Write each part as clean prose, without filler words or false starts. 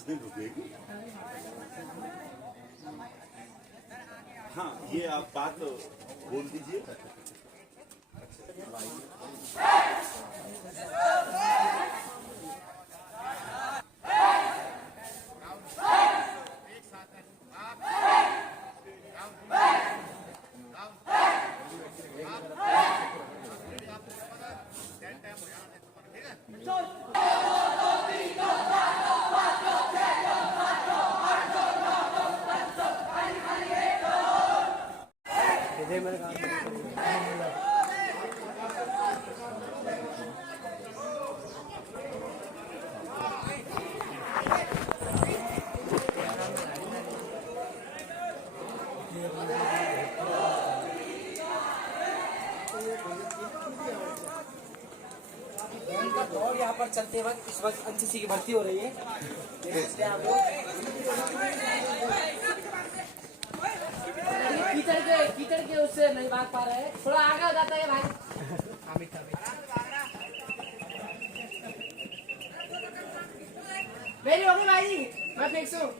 5 दिन रुकेगी। हाँ, ये आप बात बोल दीजिए। और यहाँ पर चलते वक्त इस वक्त एनसीसी की भर्ती हो रही है। कीचड़ के उससे नहीं भाग पा रहे हैं, थोड़ा आगे हो जाता है भाई। मेरी होगी भाई, मैं फिक्स हूँ।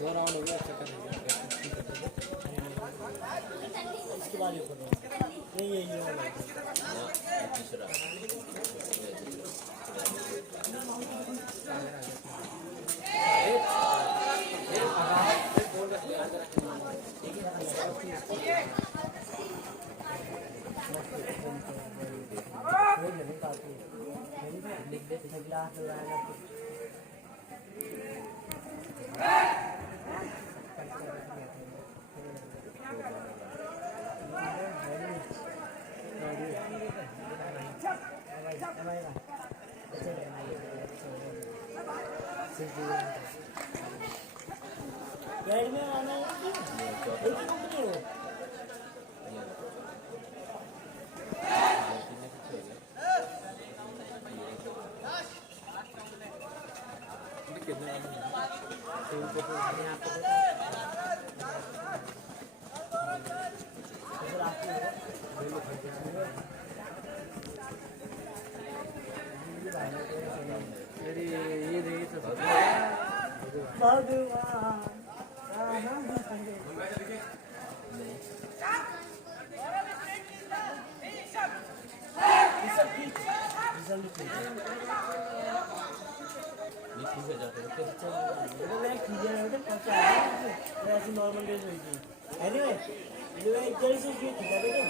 दो राउंड हो गया, अच्छा कर इसके बाद नहीं ये तीसरा नॉर्मल डेज हुई थी। एनीवे जल्दी से बेटे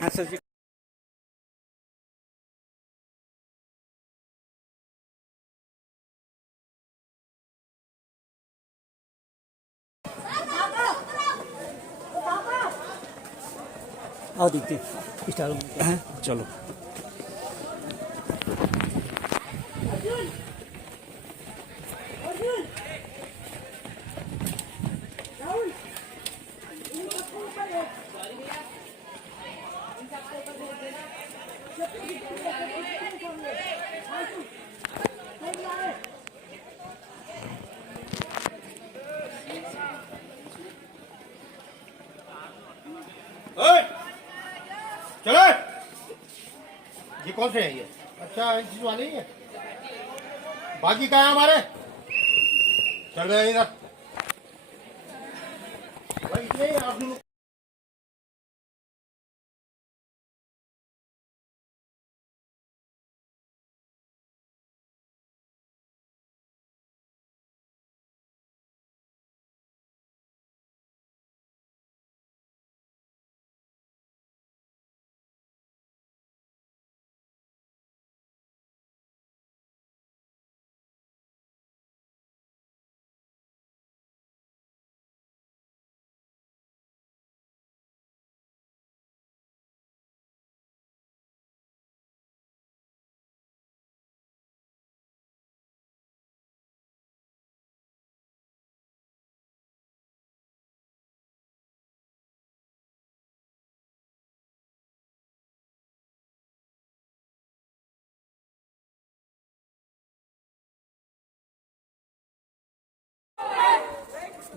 हाँ सर जी। आओ देखते हैं, चलो। कौन से है ये? अच्छा इस वाले ही है। बाकी कहाँ है हमारे? चल गए इधर भाई, ये आप लोग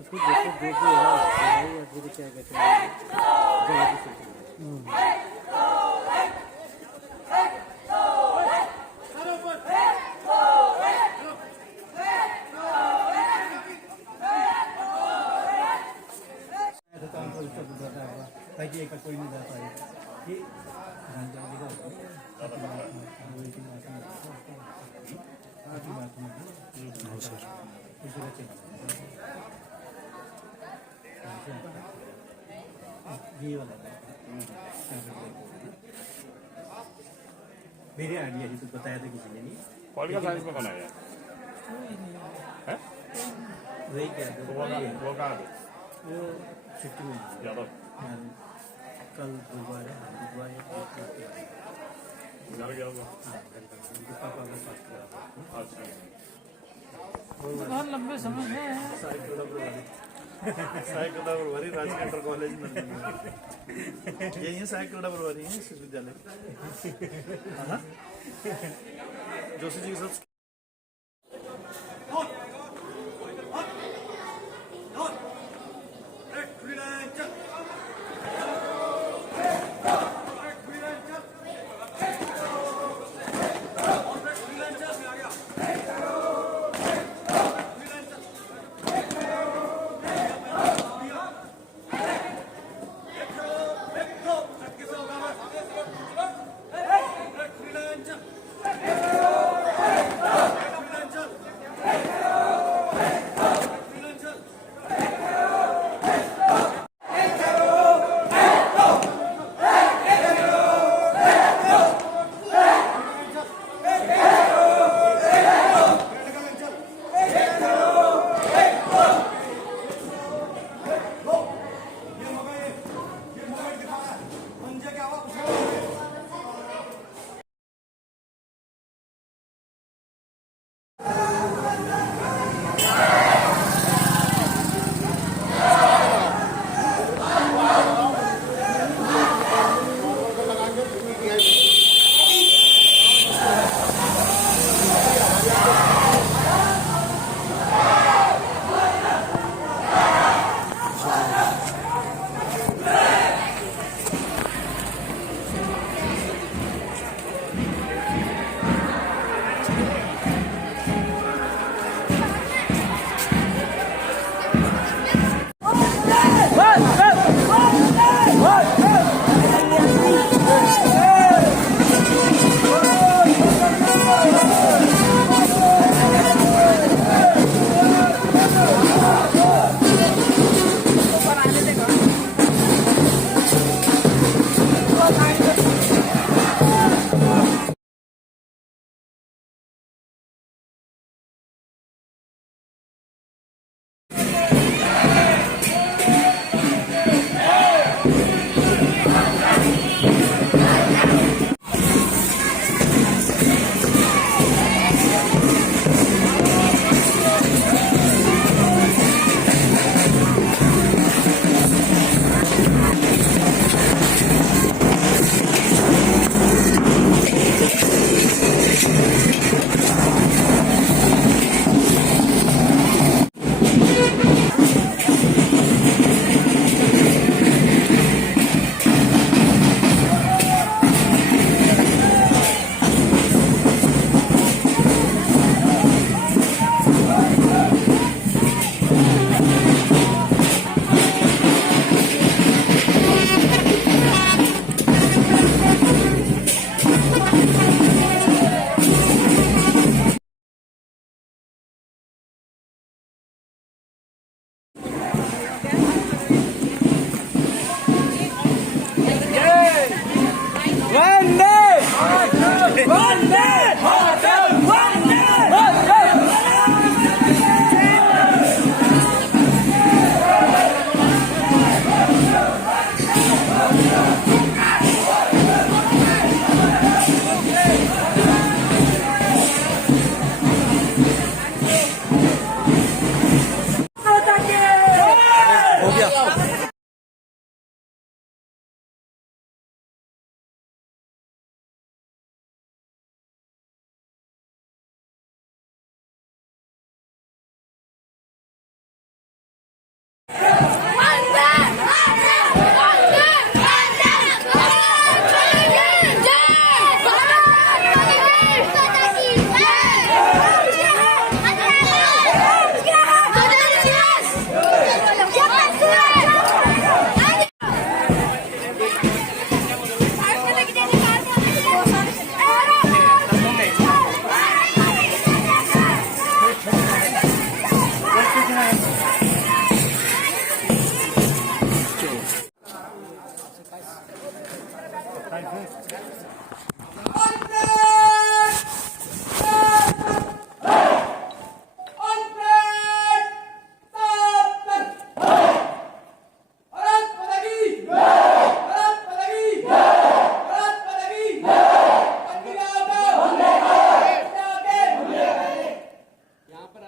उसको देखो जो भी है भाई या फिर क्या कहते हैं जगह की ताकि एक कोई नहीं जा पाए कि ये वाला मेरे आइडिया जी तो बताया था किसी ने नहीं कौन का साइज में बनाया है? वही क्या वो कहाँ पे? वो छुट्टी में यादव कल बुधवार है बुधवार घर गया होगा। पापा का साथ किया अच्छा बहुत लंबे समय में सायकड़ा बरोबर राजकेंटर कॉलेज में यही है सायकड़ा बरोबर ही है विश्वविद्यालय जोशी जी के साथ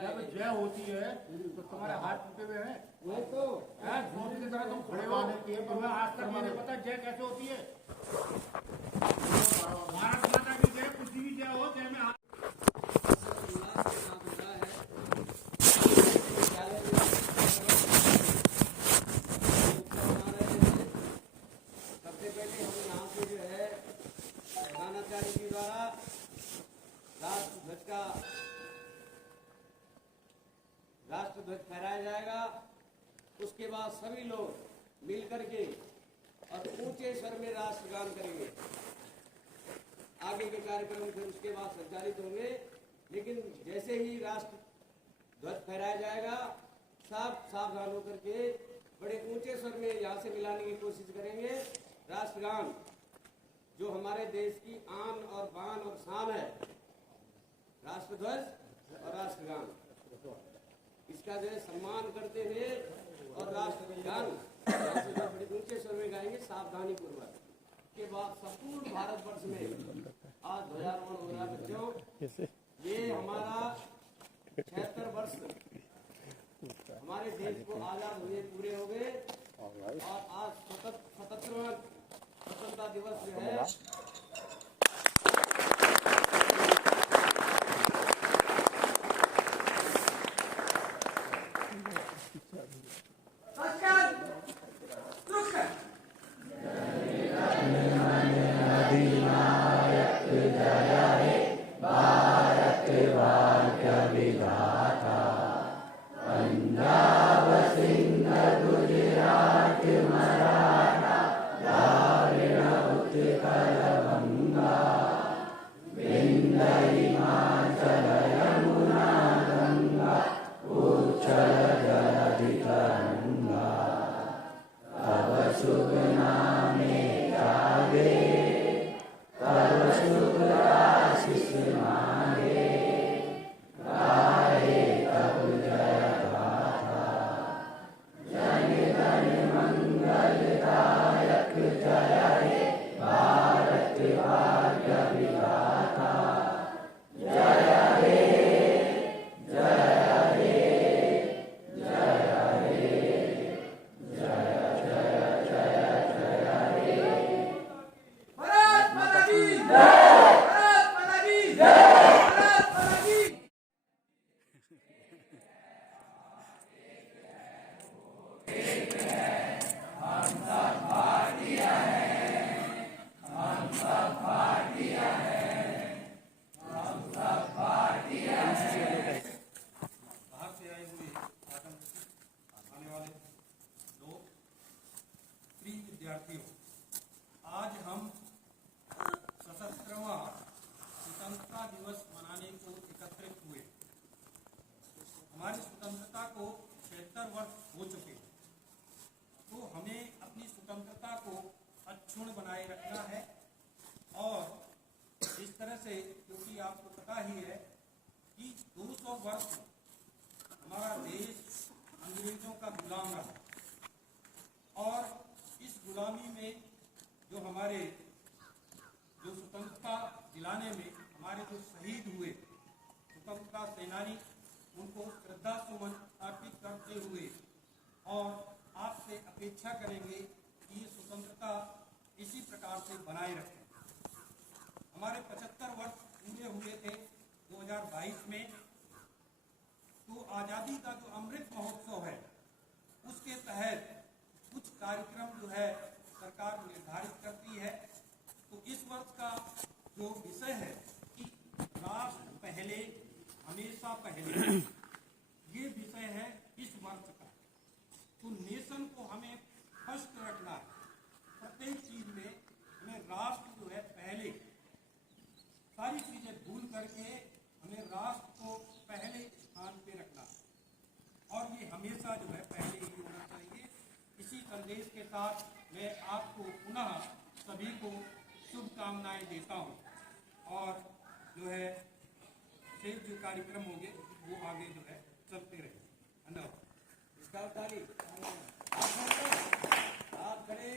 जब जय होती है तो तुम्हारे हाथ टूटे हुए हैं वही तो झूठ की तरह तुम खड़े होने की है, पर मैं आज तक मुझे पता जय कैसे होती है। भारत माता की जय, कुछ भी जय हो, जय में हाथ सबसे पहले हम यहाँ से जो है प्रधानाचार्य जी द्वारा राष्ट्रध्वज फहराया जाएगा। उसके बाद सभी लोग मिल करके और ऊंचे स्वर में राष्ट्रगान करेंगे। आगे के कार्यक्रम फिर उसके बाद संचालित होंगे, लेकिन जैसे ही राष्ट्रध्वज फहराया जाएगा सब सावधान होकर के बड़े ऊंचे स्वर में यहाँ से मिलाने की कोशिश करेंगे। राष्ट्रगान जो हमारे देश की आन और बान और शान है, राष्ट्रध्वज और राष्ट्रगान, इसका जो है सम्मान करते हुए और राष्ट्रगान बड़े ऊंचे स्वर में गाएंगे सावधानी पूर्वक। के बाद संपूर्ण भारतवर्ष में आज ध्वजारोहण हो रहा है। बच्चों, ये हमारा 76 वर्ष हमारे देश को आजाद हुए पूरे हो गए और आज 77वां स्वतंत्रता दिवस जो है आज हम 77वां स्वतंत्रता दिवस मनाने को एकत्रित हुए। हमारी स्वतंत्रता को 76 वर्ष हो चुके, तो हमें अपनी स्वतंत्रता को अक्षुण्ण बनाए रखना है। और इस तरह से, क्योंकि आपको पता ही है कि 200 वर्ष हमारा देश अंग्रेजों का गुलाम रहा और इस गुलामी में जो हमारे स्वतंत्रता दिलाने में हमारे जो शहीद हुए स्वतंत्रता सेनानी, उनको श्रद्धा सुमन अर्पित करते हुए और आपसे अपेक्षा करेंगे कि ये स्वतंत्रता इसी प्रकार से बनाए रखें। हमारे 75 वर्ष पूरे हुए थे 2022 में, तो आज़ादी का जो अमृत महोत्सव है उसके तहत कुछ कार्यक्रम जो है सरकार निर्धारित करती है। तो इस वर्ष का जो विषय है कि राष्ट्र पहले हमेशा पहले। ये विषय है इस वर्ष का। तो नेशन को हमें फर्स्ट रखना है। प्रत्येक चीज में हमें राष्ट्र जो है पहले, सारी चीजें भूल करके हमें राष्ट्र को पहले स्थान पे रखना है और ये हमेशा जो है पहले ही होना चाहिए। इसी संदेश के साथ मैं आपको पुनः सभी को शुभकामनाएं देता हूं और जो है शेष जो कार्यक्रम होंगे वो आगे जो है चलते रहे। धन्यवाद। इसका ताली आप खड़े।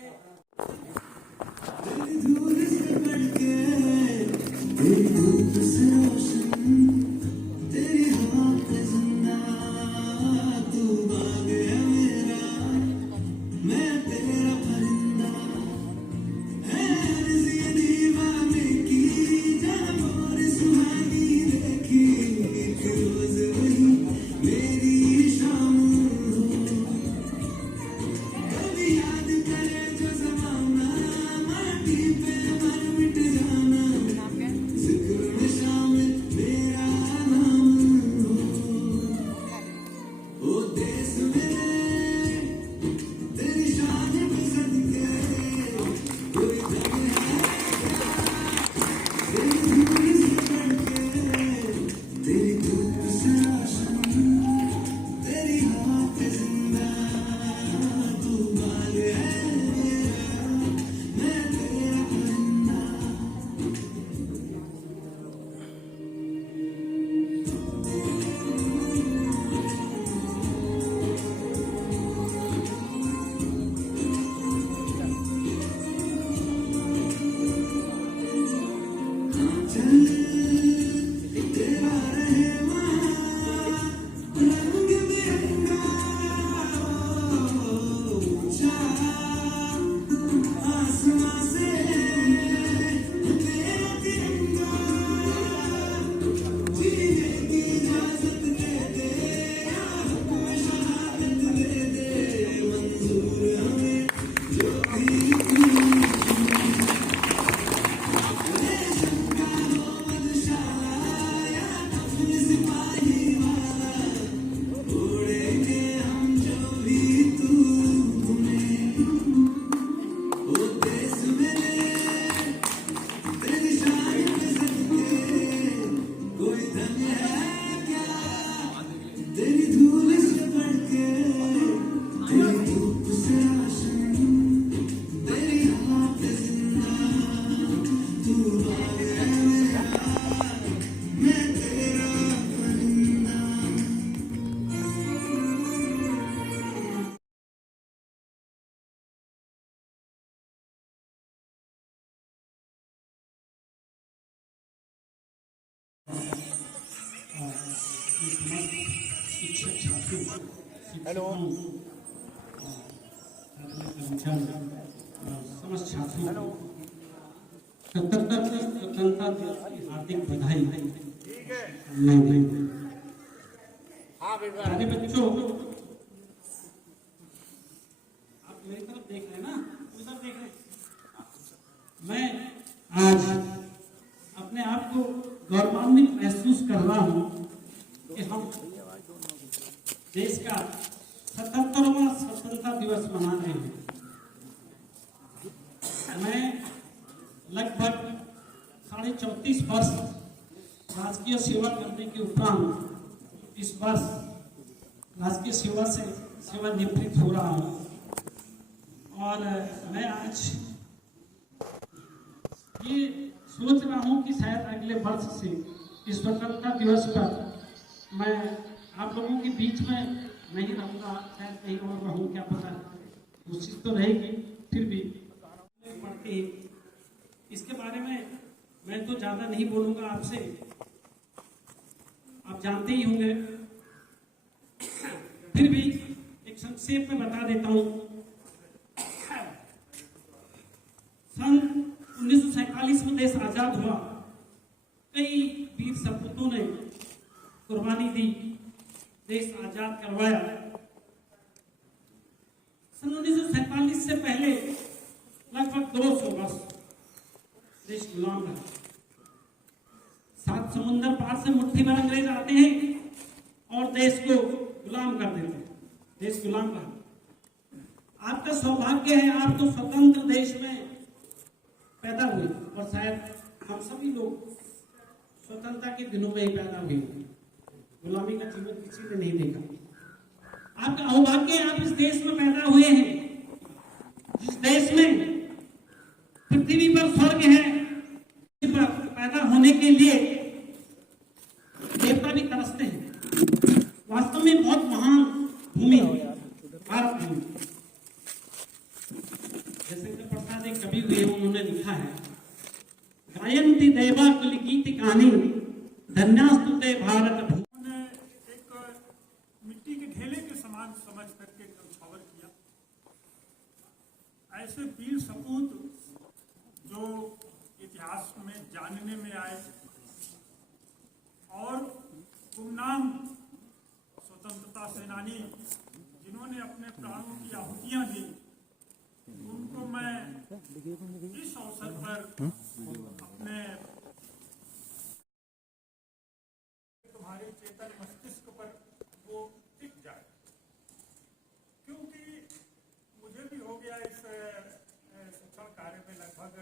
हेलो समस्त छात्रों स्वतंत्रता दिवस की हार्दिक बधाई। अरे बच्चों आप मेरी तरफ देख रहे हैं ना, उधर देख रहे। मैं आज अपने आप को गौरवान्वित महसूस कर रहा हूँ कि हम देश का 77वां स्वतंत्रता दिवस मना रहे हैं। मैं लगभग 34.5 वर्ष राजकीय सेवा करने के उपरांत इस वर्ष राजकीय सेवा से सेवानिवृत्त हो रहा हूँ और मैं आज ये सोच रहा हूँ कि शायद अगले वर्ष से इस स्वतंत्रता दिवस पर मैं आप लोगों के बीच में नहीं रहूँगा, शायद कहीं और रहूँ, क्या पता, कोशिश तो रहेगी। फिर भी पढ़ते हैं इसके बारे में मैं तो ज़्यादा नहीं बोलूँगा आपसे, आप जानते ही होंगे। फिर भी एक संक्षेप में बता देता हूँ। सन 1947 में देश आज़ाद हुआ। कई वीर सपूतों ने कुर्बानी दी, देश आजाद करवाया। सन 1947 से पहले लगभग 200 वर्ष देश गुलाम रहा। 7 समुंदर पार से मुट्ठी भर अंग्रेज आते हैं, और देश को गुलाम कर देते हैं, देश गुलाम कर। आपका सौभाग्य है, आप तो स्वतंत्र देश में पैदा हुए, और शायद हम सभी लोग स्वतंत्रता के दिनों में ही पैदा हुए, गुलामी का जीवन किसी ने नहीं देखा। आपका अहोभाग्य, आप इस देश में पैदा हुए हैं, जिस देश में पृथ्वी पर स्वर्ग है, पर पैदा होने के लिए देवता भी तरसते हैं। वास्तव में बहुत महान भूमि है भारत भूमि। जैसे कि प्रसाद एक कवि हुए, उन्होंने लिखा है, गायन्ति देवा कुल गीत गानी धन्यास्तुते भारत भूमि। उन्होंने एक मिट्टी के ढेले के समान समझ करके न्यौछावर किया। ऐसे वीर सपूत जो इतिहास में जानने में आए और गुमनाम स्वतंत्रता सेनानी जिन्होंने अपने प्राणों की आहुतियां दी, उनको मैं इस अवसर पर अपने तुम्हारे चेतन मस्तिष्क पर वो टिक जाए, क्योंकि मुझे भी हो गया इस शिक्षण कार्य में लगभग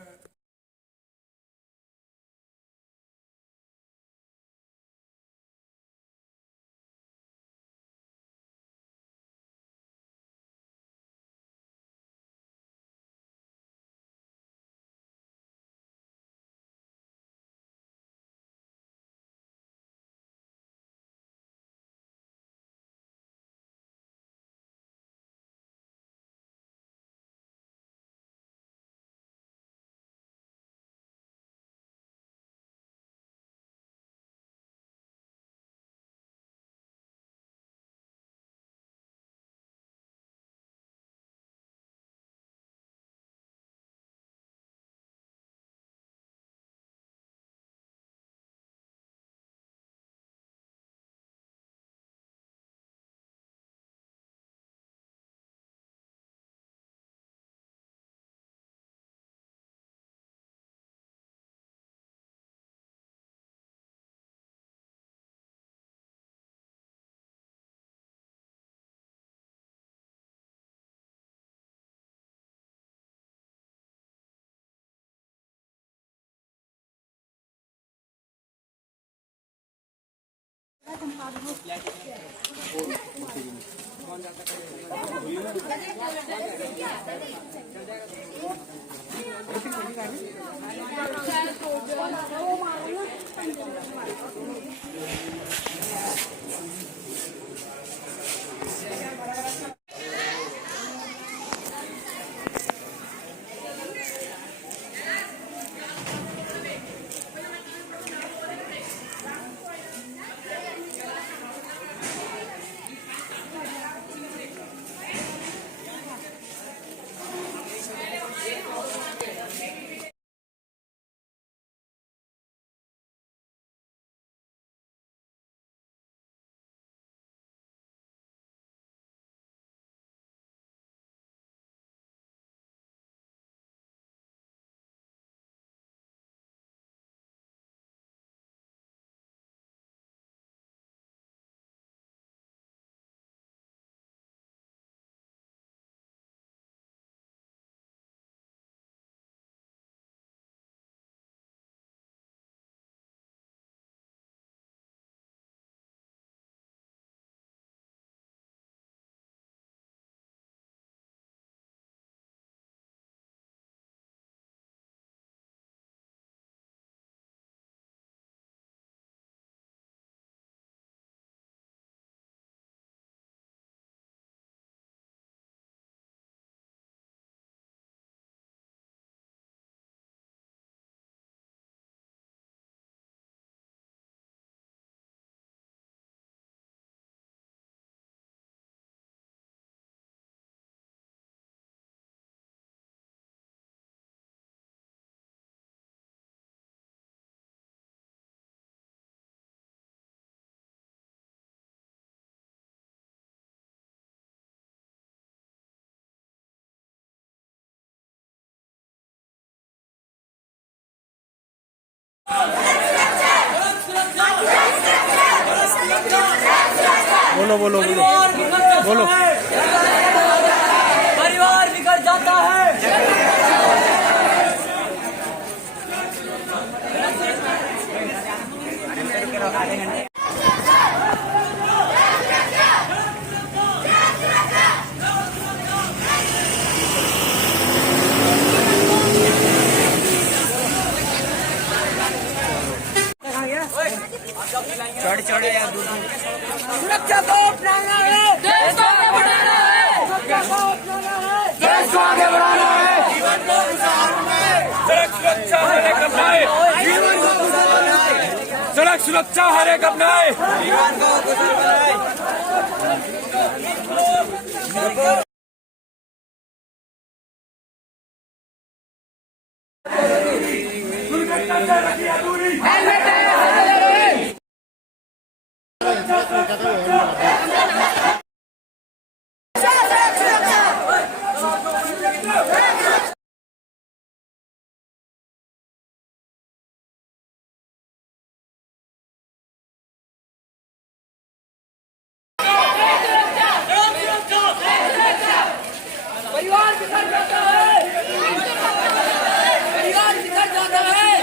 बोलो बोलो बोलो बोलो। परिवार बिखर जाता है। सुरक्षा को अपनाना है, देश को आगे बढ़ाना है, सुरक्षा को अपनाना है, देश को आगे बढ़ाना है, जीवन को गुजारना है, सड़क सुरक्षा हर एक अपनाए, जीवन को गुजारना है, सड़क सुरक्षा हर एक अपनाए, जीवन को गुजारना है। परिवार बिखर जाता है, परिवार बिखर जाता है।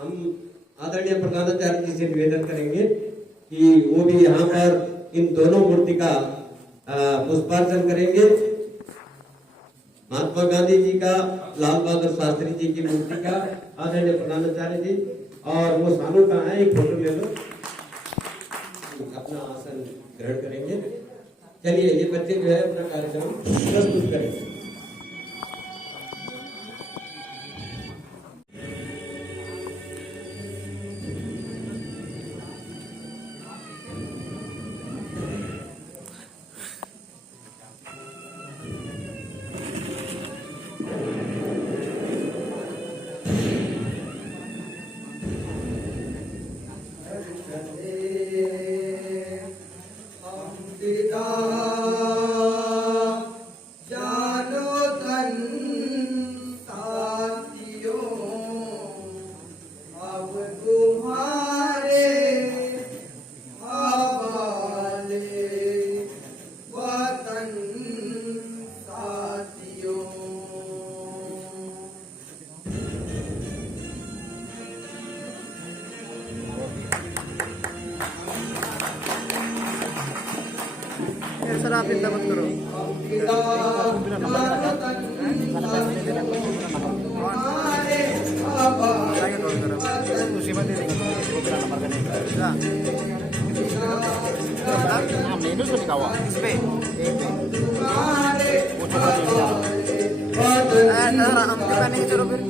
हम आदरणीय प्रधानाचार्य जी से निवेदन करेंगे कि वो भी यहाँ पर इन दोनों मूर्ति का पुष्पार्चन करेंगे। महात्मा गांधी जी का, लाल बहादुर शास्त्री जी की मूर्ति का, आदरणीय प्रधानाचार्य जी, और वो सानू का है, एक फोटो ले लो, अपना आसन ग्रहण करेंगे। चलिए ये बच्चे जो है अपना कार्यक्रम प्रस्तुत करेंगे। सर आप चिंता मत करो। मेनू से लिखा हुआ इस पे चलो फिर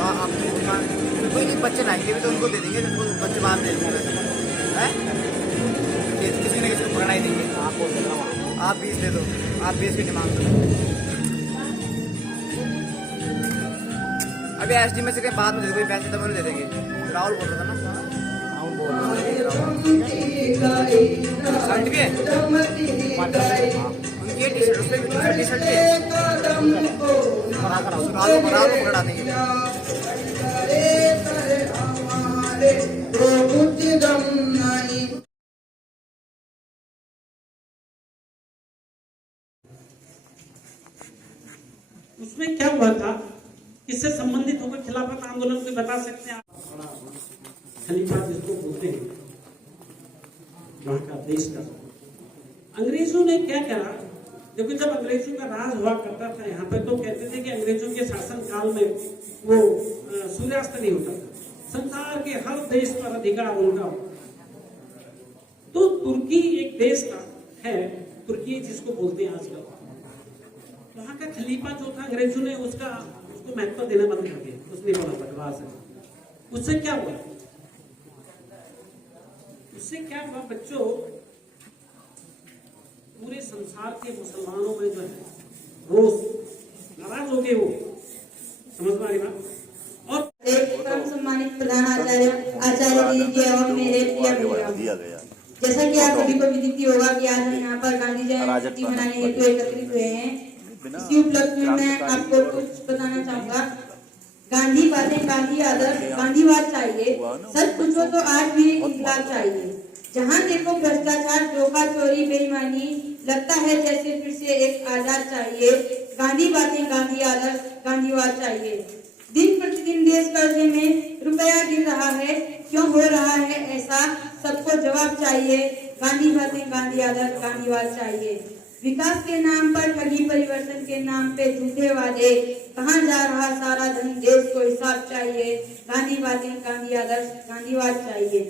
हाँ कोई नहीं, बच्चे लाएंगे भी तो उनको दे देंगे, बच्चे बाहर दे देंगे किसी न किसी को पकड़ा ही देंगे। आप 20 दे दो, आप 20 की डिमांड दो। अभी एसडी में से कहीं बाद में दे देंगे, पैसे तो दे देंगे। राहुल बोल रहा था ना, शर्ट भी है उनकी टी शर्ट, उसमें भी टी शर्ट है, बढ़ा देंगे। उसमें क्या हुआ था, इससे संबंधित होकर खिलाफत आंदोलन को बता सकते हैं आप? खलीफा जिसको बोलते हैं वहां का देश का, अंग्रेजों ने क्या करा, क्योंकि जब अंग्रेजों का राज हुआ करता था यहाँ पे, तो कहते थे कि अंग्रेजों के शासन काल में वो सूर्यास्त नहीं होता था, संसार के हर देश पर अधिकार उनका। तो तुर्की एक देश का है, तुर्की जिसको बोलते हैं आजकल, वहां का खलीफा जो था, अंग्रेजों ने उसको महत्व देना बंद कर दिया, उसने बोला बकवास है। उससे क्या हुआ, बच्चों, पूरे संसार के मुसलमानों में जो है रोज नाराज हो गए, वो समझ में आ रही बात। और सम्मानित प्रधान आचार्य जी के और मेरे प्रिय भैया, जैसा कि आप सभी को विदित होगा कि आज हम यहाँ पर गांधी जयंती मनाने हेतु एकत्रित हुए हैं। इसी उपलक्ष्य में मैं आपको कुछ बताना चाहूंगा। गांधी बातें, गांधी आदर्श, गांधीवाद चाहिए, सच पूछो तो आज भी इंकलाब चाहिए। जहाँ देखो भ्रष्टाचार, धोखा, चोरी, बेईमानी, लगता है जैसे फिर से एक आजाद चाहिए। गांधी बातें, गांधी आदर्श, गांधीवाद चाहिए। दिन प्रतिदिन देश कर्जे में रुपया गिर रहा है, क्यों हो रहा है ऐसा, सबको जवाब चाहिए। गांधी बातें, गांधी आदर्श, गांधीवाद चाहिए। विकास के नाम पर ठगी, परिवर्तन के नाम पे झूठे वादे, कहाँ जा रहा सारा धन, देश को हिसाब चाहिए। गांधी बातें, गांधी आदर्श, गांधीवाद चाहिए।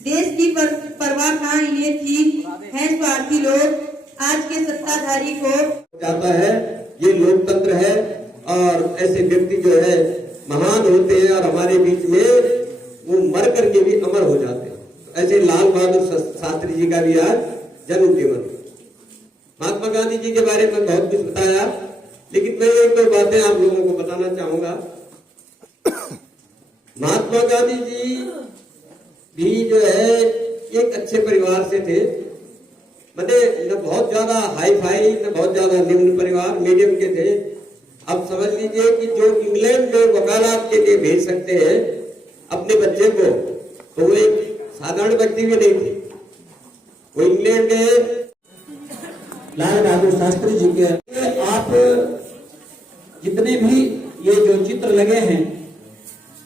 देश की परवाह कहाँ इन्हें थी, है स्वार्थी लोग, आज के सत्ताधारी को जाता है। ये लोकतंत्र है और ऐसे व्यक्ति जो है महान होते हैं और हमारे बीच में वो मर करके भी अमर हो जाते हैं। ऐसे लाल बहादुर शास्त्री जी का भी आज जन्म दिवस। महात्मा गांधी जी के बारे में बहुत कुछ बताया, लेकिन मैं एक दो बातें आप लोगों को बताना चाहूंगा। महात्मा गांधी जी भी जो है एक अच्छे परिवार से थे, मतलब न बहुत ज्यादा हाई फाई न बहुत ज्यादा निम्न परिवार, मीडियम के थे। अब समझ लीजिए कि जो इंग्लैंड में वकालत के लिए भेज सकते हैं अपने बच्चे को, तो वो एक साधारण व्यक्ति भी नहीं थे। वो इंग्लैंड गए। लाल बहादुर शास्त्री जी के आप जितने भी ये जो चित्र लगे हैं,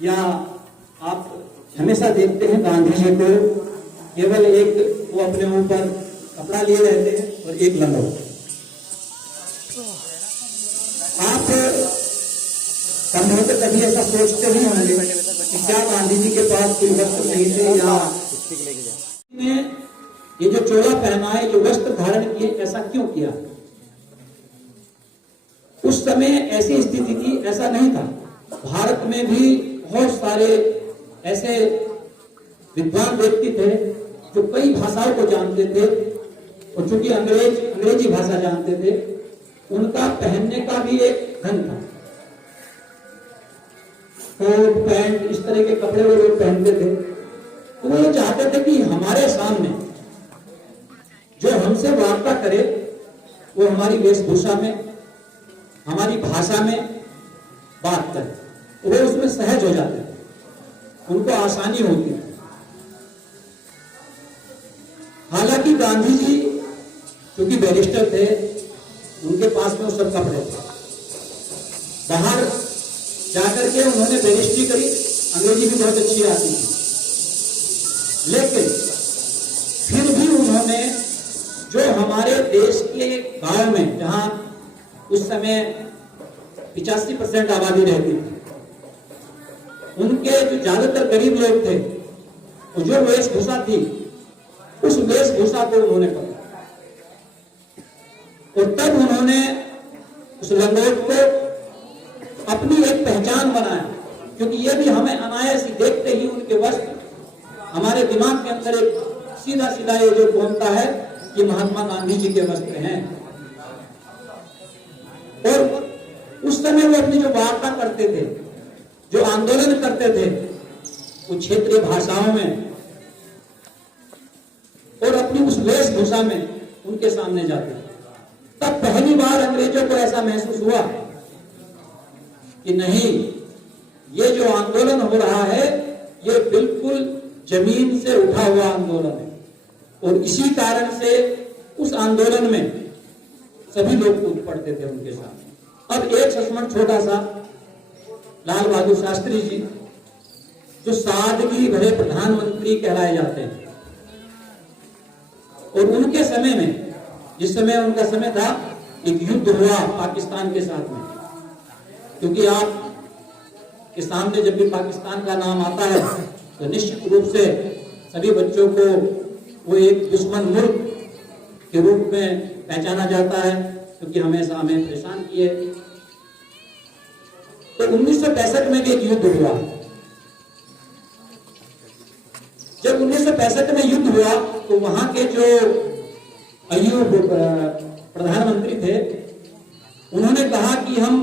या आप हमेशा देखते हैं गांधी जी को केवल एक वो अपने ऊपर कपड़ा लिए रहते हैं और एक लंगोट। आप संभवतः कभी ऐसा सोचते ही होंगे कि क्या गांधी जी के पास कोई वस्त्र नहीं थे, या ये जो चोला पहना है, जो वस्त्र धारण किए, ऐसा क्यों किया? उस समय ऐसी स्थिति थी, ऐसा नहीं था। भारत में भी बहुत सारे ऐसे विद्वान व्यक्ति थे जो कई भाषाओं को जानते थे, और चूंकि अंग्रेजी भाषा जानते थे, उनका पहनने का भी एक ढंग था। कोट पैंट इस तरह के कपड़े वो लोग पहनते थे। तो वो ये चाहते थे कि हमारे सामने जो हमसे वार्ता करे वो हमारी वेशभूषा में, हमारी भाषा में बात करे, तो वे उसमें सहज हो जाते थे, उनको आसानी होती है। हालांकि गांधी जी क्योंकि बैरिस्टर थे, उनके पास में वो सब कपड़े थे। बाहर जाकर के उन्होंने बैरिस्ट्री करी, अंग्रेजी भी बहुत अच्छी आती थी, लेकिन फिर भी उन्होंने जो हमारे देश के गांव में, जहां उस समय 85% आबादी रहती थी, उनके जो ज्यादातर गरीब लोग थे, जो वेशभूषा थी, उस वेशभूषा को उन्होंने पकड़ा, और तब उन्होंने उस लंगोट को अपनी एक पहचान बनाया। क्योंकि ये भी हमें अनायास ही देखते ही उनके वस्त्र हमारे दिमाग के अंदर एक सीधा सीधा ये जो घूमता है कि महात्मा गांधी जी के वस्त्र हैं। और उस समय वो अपनी जो वार्ता करते थे, जो आंदोलन करते थे वो क्षेत्रीय भाषाओं में और अपनी उस वेशभूषा में उनके सामने जाते थे। तब पहली बार अंग्रेजों को ऐसा महसूस हुआ कि नहीं, ये जो आंदोलन हो रहा है ये बिल्कुल जमीन से उठा हुआ आंदोलन है, और इसी कारण से उस आंदोलन में सभी लोग कूद पड़ते थे उनके साथ। अब एक संस्मरण छोटा सा, लाल बहादुर शास्त्री जी जो सादगी भरे प्रधानमंत्री कहलाए जाते हैं, और उनके समय में, जिस समय उनका समय था, एक युद्ध हुआ पाकिस्तान के साथ में। क्योंकि आप के सामने जब भी पाकिस्तान का नाम आता है तो निश्चित रूप से सभी बच्चों को वो एक दुश्मन मुल्क के रूप में पहचाना जाता है, क्योंकि हमेशा हमें परेशान किए। तो 1965 में भी एक युद्ध हुआ। जब 1965 में युद्ध हुआ तो वहां के जो अयूब प्रधानमंत्री थे, उन्होंने कहा कि हम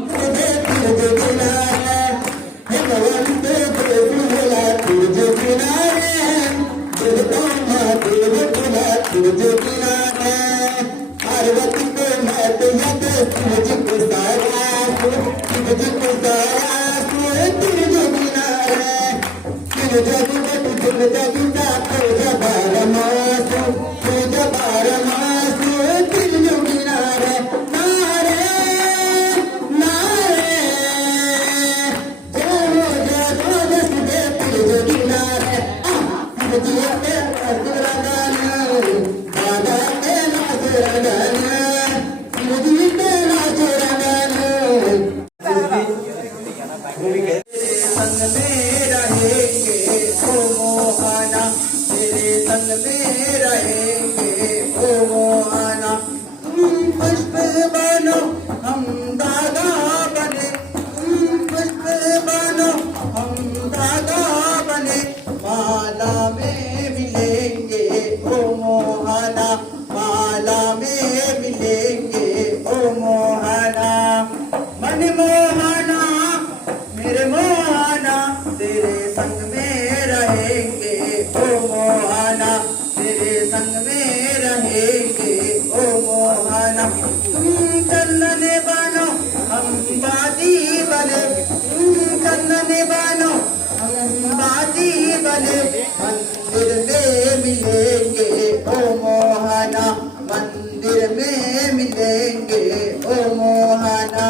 मंदिर में मिलेंगे ओ मोहना,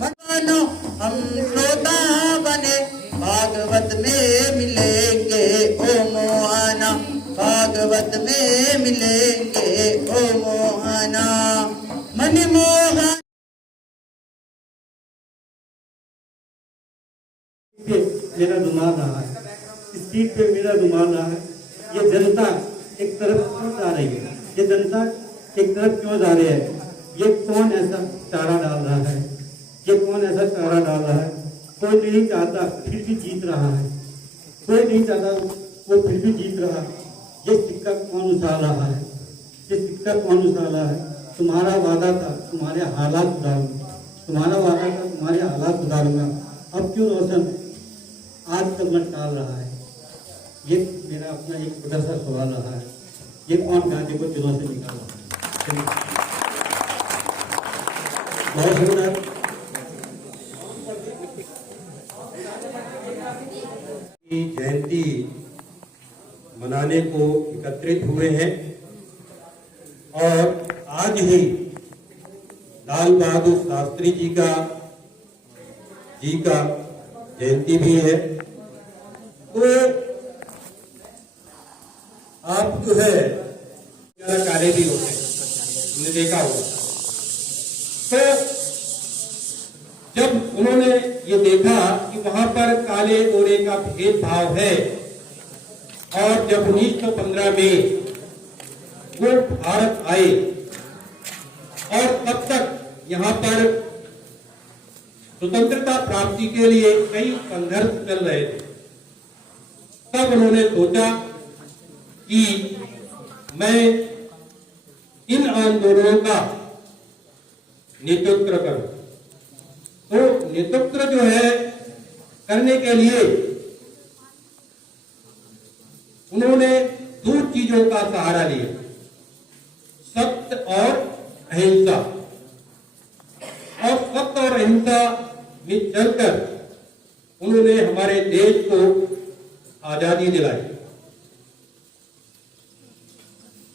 मानो हम श्रोता बने भागवत में मिलेंगे ओ मोहना, भागवत में मिलेंगे ओ मोहना, मनमोहन। मेरा रुमाल रहा है, इस सीट पे मेरा रुमाल रहा है। ये जनता एक तरफ क्यों जा रही है, ये जनता एक तरफ क्यों जा रही है, ये कौन ऐसा चारा डाल रहा है, ये कौन ऐसा चारा डाल रहा है। कोई नहीं चाहता फिर भी जीत रहा है, कोई नहीं चाहता वो फिर भी जीत रहा है। ये सिक्का कौन उछाल रहा है, ये सिक्का कौन उछाल रहा है। तुम्हारा वादा था तुम्हारे हालात सुधारूंगा, तुम्हारा वादा था तुम्हारे हालात सुधारूंगा, अब क्यों रोशन आज तक मत टाल रहा है। ये मेरा अपना एक छोटा सा सवाल रहा है, ये कौन गांधी को दिलों से निकाला। बहुत शुक्रिया। जयंती मनाने को एकत्रित हुए हैं और आज ही लाल बहादुर शास्त्री जी का जयंती भी है। तो आप जो है कार्य भी होते हैं, हमने देखा होगा। तो जब उन्होंने ये देखा कि वहां पर काले गोरे का भेदभाव है और जब 1915 में वो भारत आए और तब तक यहाँ पर स्वतंत्रता प्राप्ति के लिए कई संघर्ष चल रहे थे, तब उन्होंने सोचा कि मैं इन आंदोलनों का नेतृत्व करूं। तो नेतृत्व जो है करने के लिए उन्होंने दो चीजों का सहारा लिया, सत्य और अहिंसा। और सत्य और अहिंसा में चलकर उन्होंने हमारे देश को आजादी दिलाई।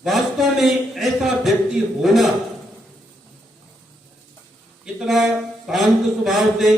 वास्तव में ऐसा व्यक्ति होना, इतना शांत स्वभाव से